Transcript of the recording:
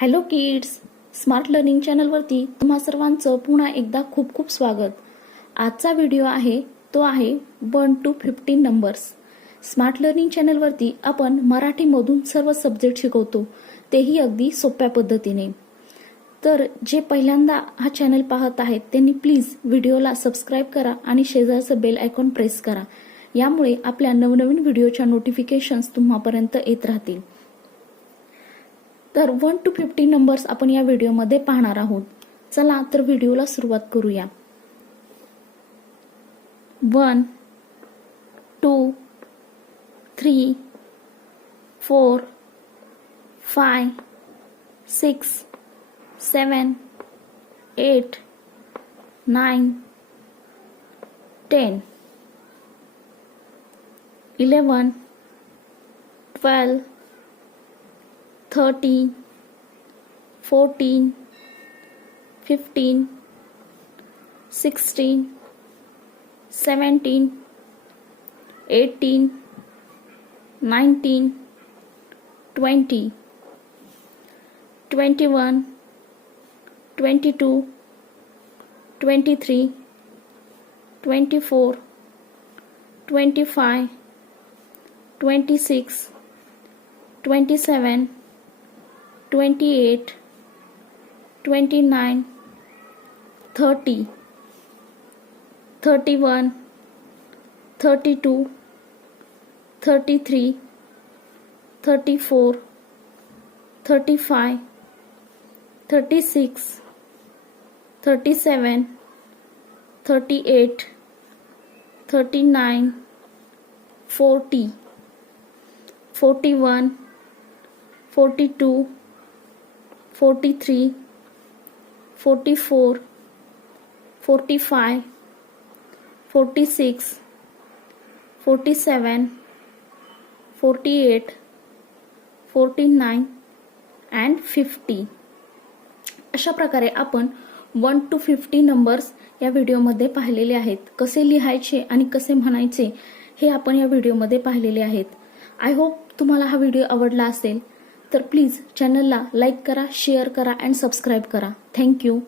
Hello kids, smart learning चॅनलवरती तुम्हा सर्वांचं पुन्हा एकदा खूप खूप स्वागत. आजचा व्हिडिओ आहे तो आहे 1 to 15 नंबर्स. स्मार्ट लर्निंग चॅनलवरती आपण मराठीमधून सर्व सब्जेक्ट शिकवतो, तेही अगदी सोप्या पद्धतीने. तर जे पहिल्यांदा हा चॅनल पाहत आहेत त्यांनी प्लीज व्हिडिओला सबस्क्राईब करा आणि शेजारचं बेल आयकॉन प्रेस करा. यामुळे आपल्या नवनवीन व्हिडिओच्या नोटिफिकेशन्स तुम्हापर्यंत येत राहतील. तर 1 to 15 नंबर्स आपण या व्हिडिओमध्ये पाहणार आहोत. चला तर व्हिडिओला सुरुवात करूया. 1 2 3 4 5 6 7 8 9 10 11 12 13 14 15 16 17 18 19 20 21 22 23 24 25 26 27 28 29 30 31 32 33 34 35 36 37 38 39 40 41 42 43 44 45 46 47 48 49 and 50. अशा प्रकारे आपण 1 to 50 नंबर्स या व्हिडिओमध्ये पाहिलेले आहेत. कसे लिहायचे आणि कसे म्हणायचे हे आपण या व्हिडिओमध्ये पाहिलेले आहेत. आय होप तुम्हाला हा व्हिडिओ आवडला असेल. तर प्लीज चॅनलला लाईक करा, शेअर करा अँड सबस्क्राईब करा. थँक्यू.